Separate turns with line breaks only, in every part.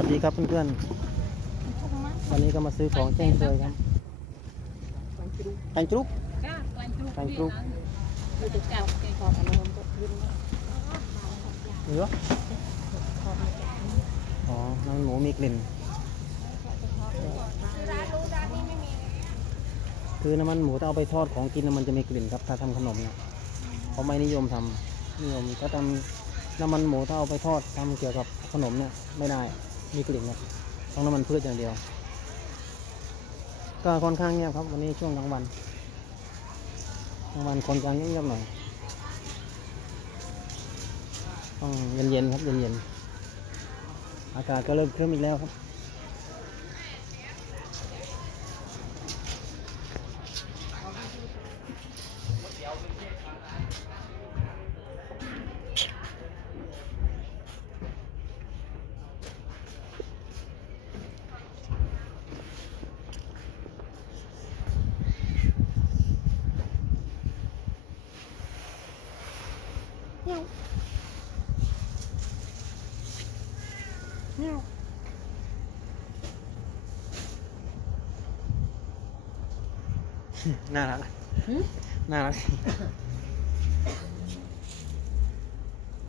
วัสดีครับเพื่อนๆ วันนี้ก็มาซื้อของเช่นเคยครับกันจุก Canh cúc. เหลืออ๋อน้ำหมูมีกลิ่น คือน้ำมันหมูถ้าเอาไปทอดของกินน่ะมันจะมีกลิ่นครับ ถ้าทำขนมเนี่ยเขาไม่นิยมทำนิยมถ้าทำน้ำมันหมูถ้าเอาไปทอดทำเกี่ยวกับขนมเนี่ยไม่ได้ มีกลิ่นนะต้องน้ำมันพืชอย่างเดียว ก็ค่อนข้างเงียบครับ วันนี้ช่วงกลางวันกลางวันคนกลางเงียบๆหน่อยต้องเย็นๆครับเย็นๆอากาศก็เริ่มเคลื่อนอีกแล้วครับ น่ารักน่ารัก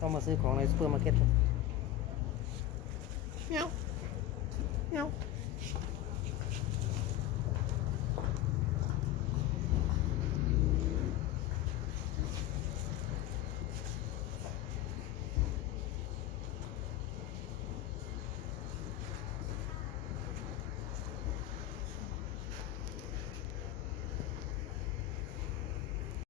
ต้องมาซื้อของในซูเปอร์มาร์เก็ตครับเมียวเมียว